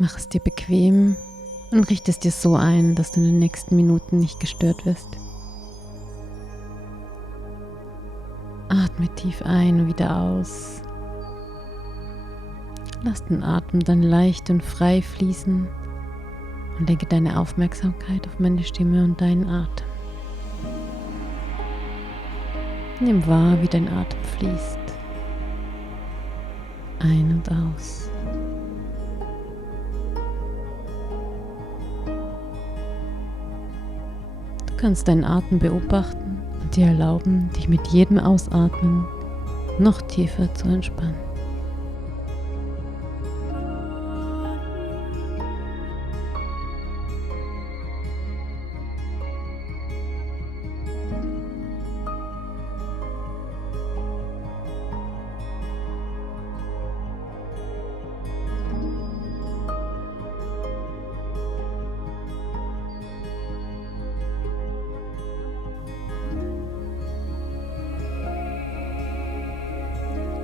Mach es dir bequem und richte es dir so ein, dass du in den nächsten Minuten nicht gestört wirst. Atme tief ein und wieder aus. Lass den Atem dann leicht und frei fließen und lenke deine Aufmerksamkeit auf meine Stimme und deinen Atem. Nimm wahr, wie dein Atem fließt. Ein und aus. Du kannst deinen Atem beobachten und dir erlauben, dich mit jedem Ausatmen noch tiefer zu entspannen.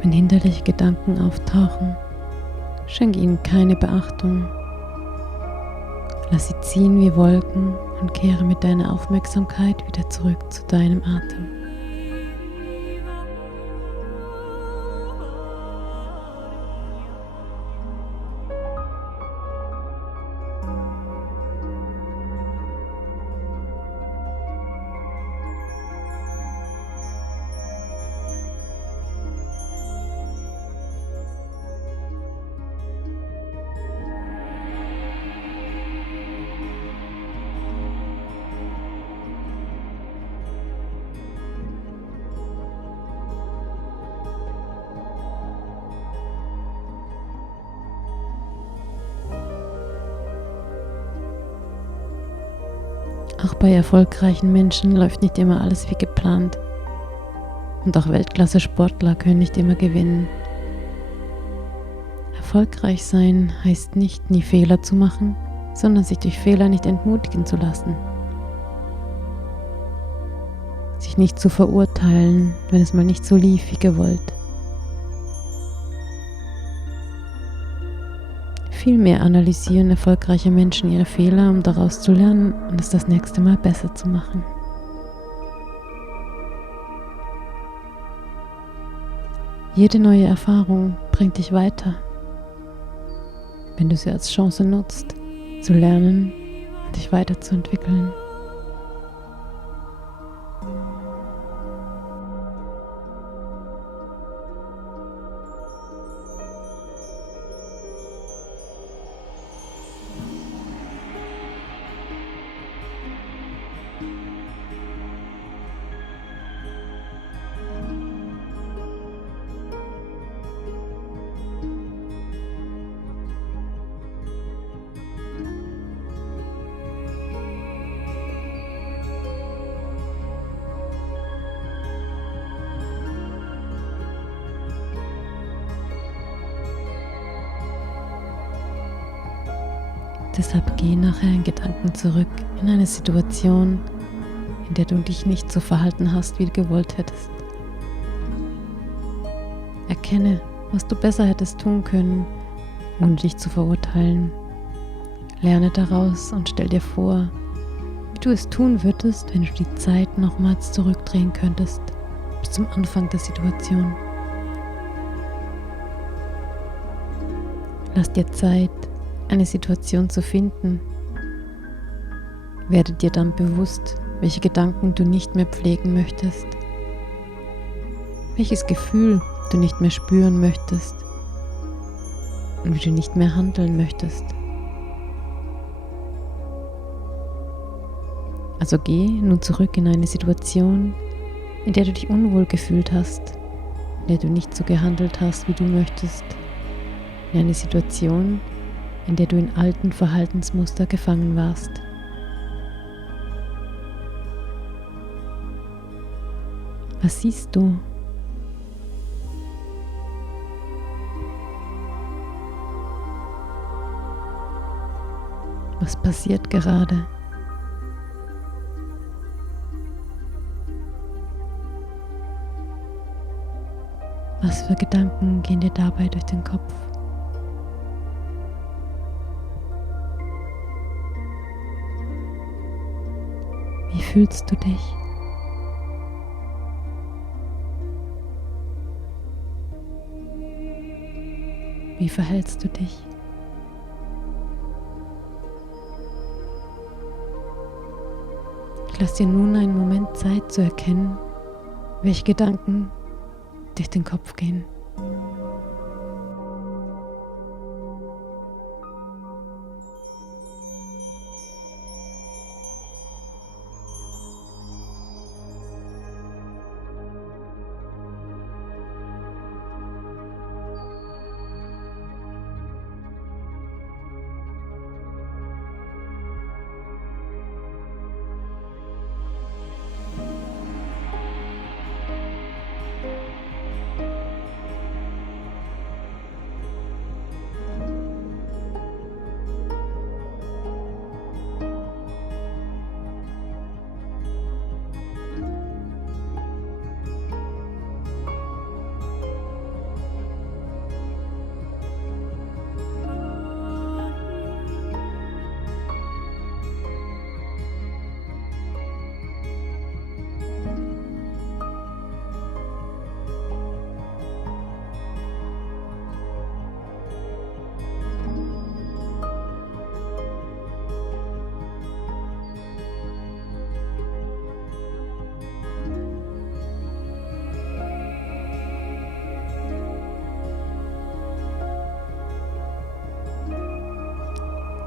Wenn hinderliche Gedanken auftauchen, schenke ihnen keine Beachtung. Lass sie ziehen wie Wolken und kehre mit deiner Aufmerksamkeit wieder zurück zu deinem Atem. Auch bei erfolgreichen Menschen läuft nicht immer alles wie geplant. Und auch Weltklasse-Sportler können nicht immer gewinnen. Erfolgreich sein heißt nicht, nie Fehler zu machen, sondern sich durch Fehler nicht entmutigen zu lassen. Sich nicht zu verurteilen, wenn es mal nicht so lief wie gewollt. Vielmehr analysieren erfolgreiche Menschen ihre Fehler, um daraus zu lernen und es das nächste Mal besser zu machen. Jede neue Erfahrung bringt dich weiter, wenn du sie als Chance nutzt, zu lernen und dich weiterzuentwickeln. Deshalb geh nachher in Gedanken zurück in eine Situation, in der du dich nicht so verhalten hast, wie du gewollt hättest. Erkenne, was du besser hättest tun können, ohne dich zu verurteilen. Lerne daraus und stell dir vor, wie du es tun würdest, wenn du die Zeit nochmals zurückdrehen könntest, bis zum Anfang der Situation. Lass dir Zeit, eine Situation zu finden. Werde dir dann bewusst, welche Gedanken du nicht mehr pflegen möchtest, welches Gefühl du nicht mehr spüren möchtest und wie du nicht mehr handeln möchtest. Also geh nun zurück in eine Situation, in der du dich unwohl gefühlt hast, in der du nicht so gehandelt hast, wie du möchtest, in eine Situation, in der du in alten Verhaltensmuster gefangen warst. Was siehst du? Was passiert gerade? Was für Gedanken gehen dir dabei durch den Kopf? fühlst du dich? Wie verhältst du dich? Lass dir nun einen Moment Zeit zu erkennen, welche Gedanken durch den Kopf gehen.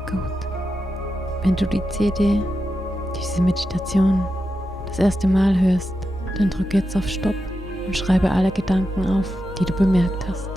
Gut. Wenn du die CD, diese Meditation, das erste Mal hörst, dann drück jetzt auf Stopp und schreibe alle Gedanken auf, die du bemerkt hast.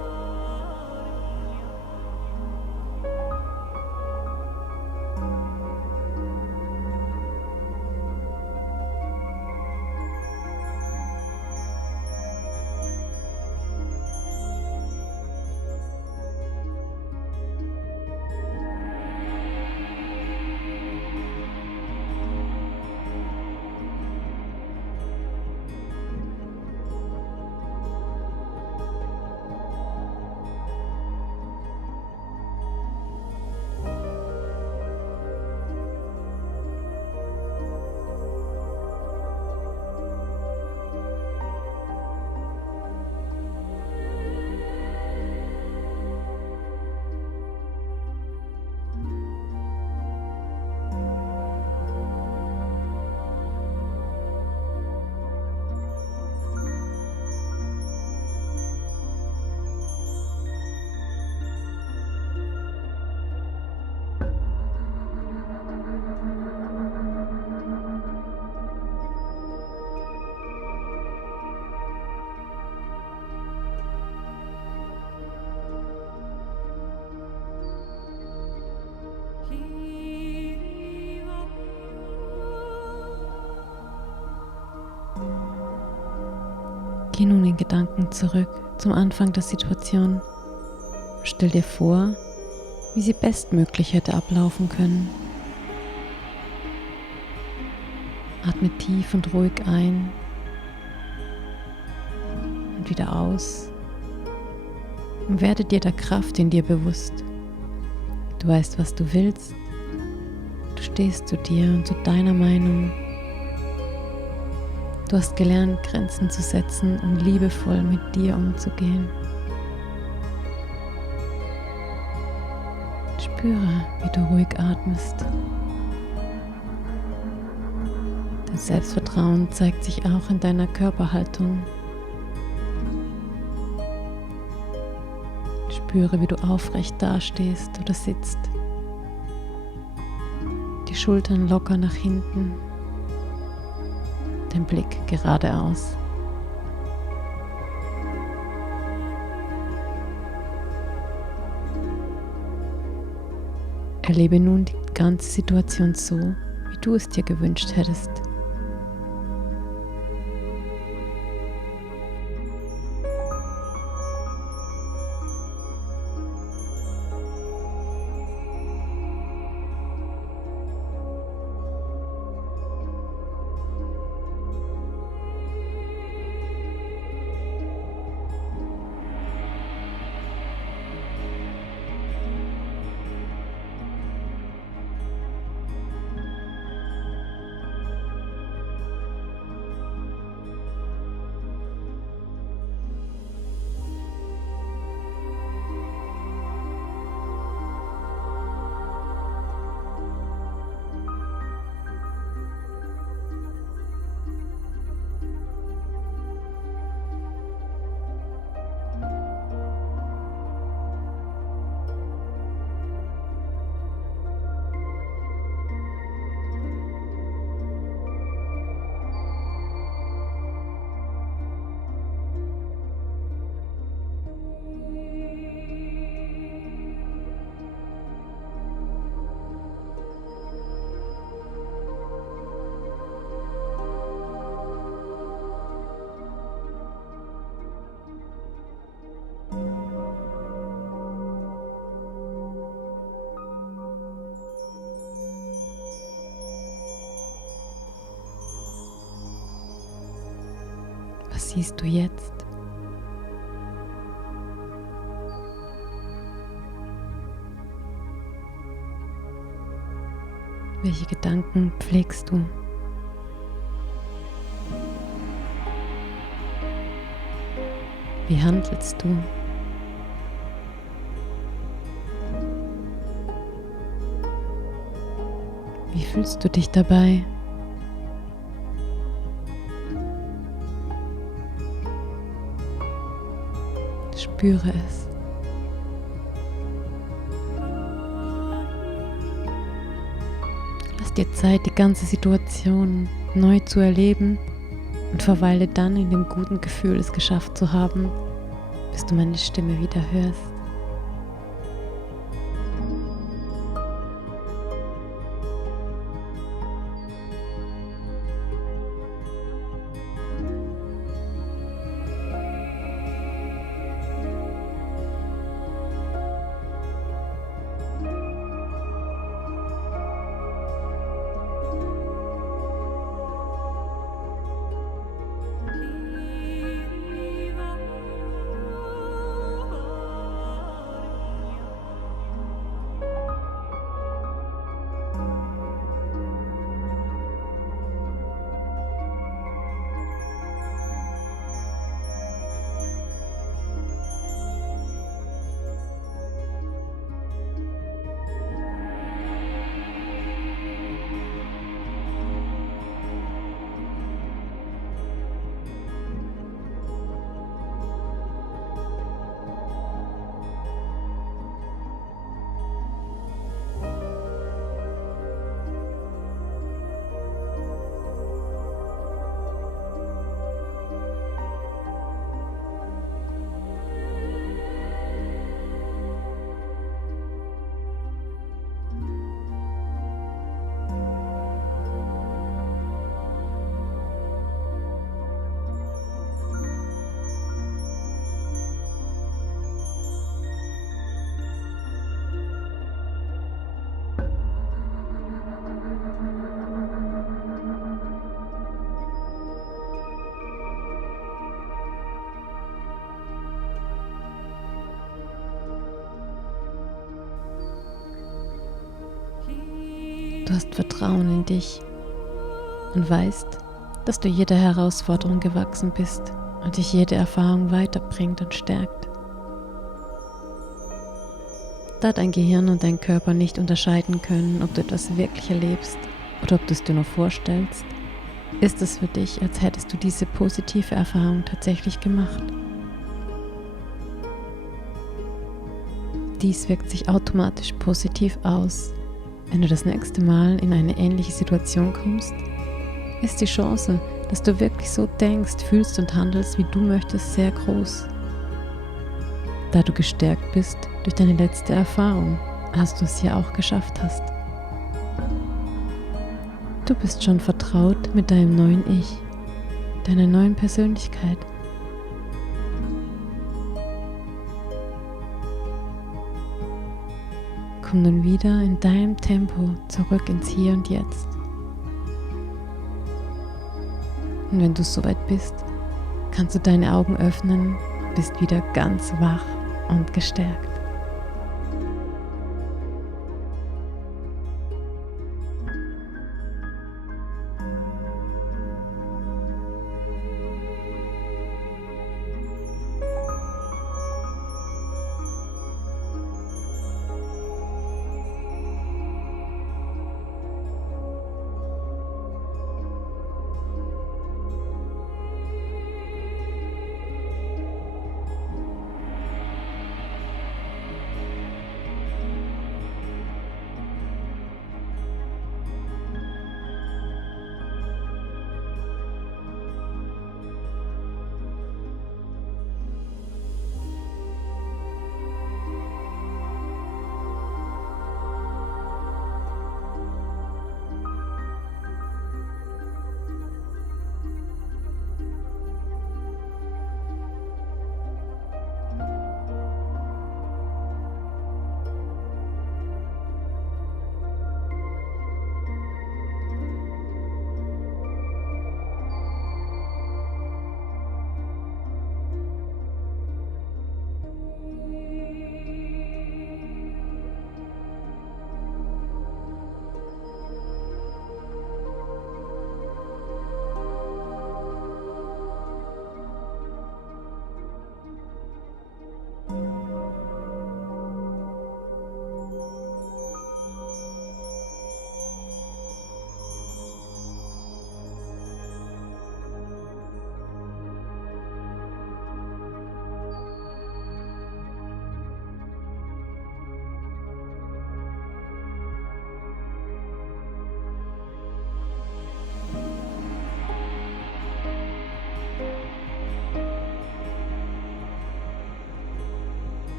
Geh nun in Gedanken zurück zum Anfang der Situation. Stell dir vor, wie sie bestmöglich hätte ablaufen können. Atme tief und ruhig ein und wieder aus und werde dir der Kraft in dir bewusst. Du weißt, was du willst. Du stehst zu dir und zu deiner Meinung. Du hast gelernt, Grenzen zu setzen und liebevoll mit dir umzugehen. Spüre, wie du ruhig atmest. Dein Selbstvertrauen zeigt sich auch in deiner Körperhaltung. Spüre, wie du aufrecht dastehst oder sitzt. Die Schultern locker nach hinten. Den Blick geradeaus. Erlebe nun die ganze Situation so, wie du es dir gewünscht hättest. Was siehst du jetzt? Welche Gedanken pflegst du? Wie handelst du? Wie fühlst du dich dabei? Spüre es. Lass dir Zeit, die ganze Situation neu zu erleben und verweile dann in dem guten Gefühl, es geschafft zu haben, bis du meine Stimme wieder hörst. Du hast Vertrauen in dich und weißt, dass du jeder Herausforderung gewachsen bist und dich jede Erfahrung weiterbringt und stärkt. Da dein Gehirn und dein Körper nicht unterscheiden können, ob du etwas wirklich erlebst oder ob du es dir nur vorstellst, ist es für dich, als hättest du diese positive Erfahrung tatsächlich gemacht. Dies wirkt sich automatisch positiv aus. Wenn du das nächste Mal in eine ähnliche Situation kommst, ist die Chance, dass du wirklich so denkst, fühlst und handelst, wie du möchtest, sehr groß. Da du gestärkt bist durch deine letzte Erfahrung, als du es ja auch geschafft hast. Du bist schon vertraut mit deinem neuen Ich, deiner neuen Persönlichkeit. Komm nun wieder in deinem Tempo zurück ins Hier und Jetzt. Und wenn du soweit bist, kannst du deine Augen öffnen und bist wieder ganz wach und gestärkt.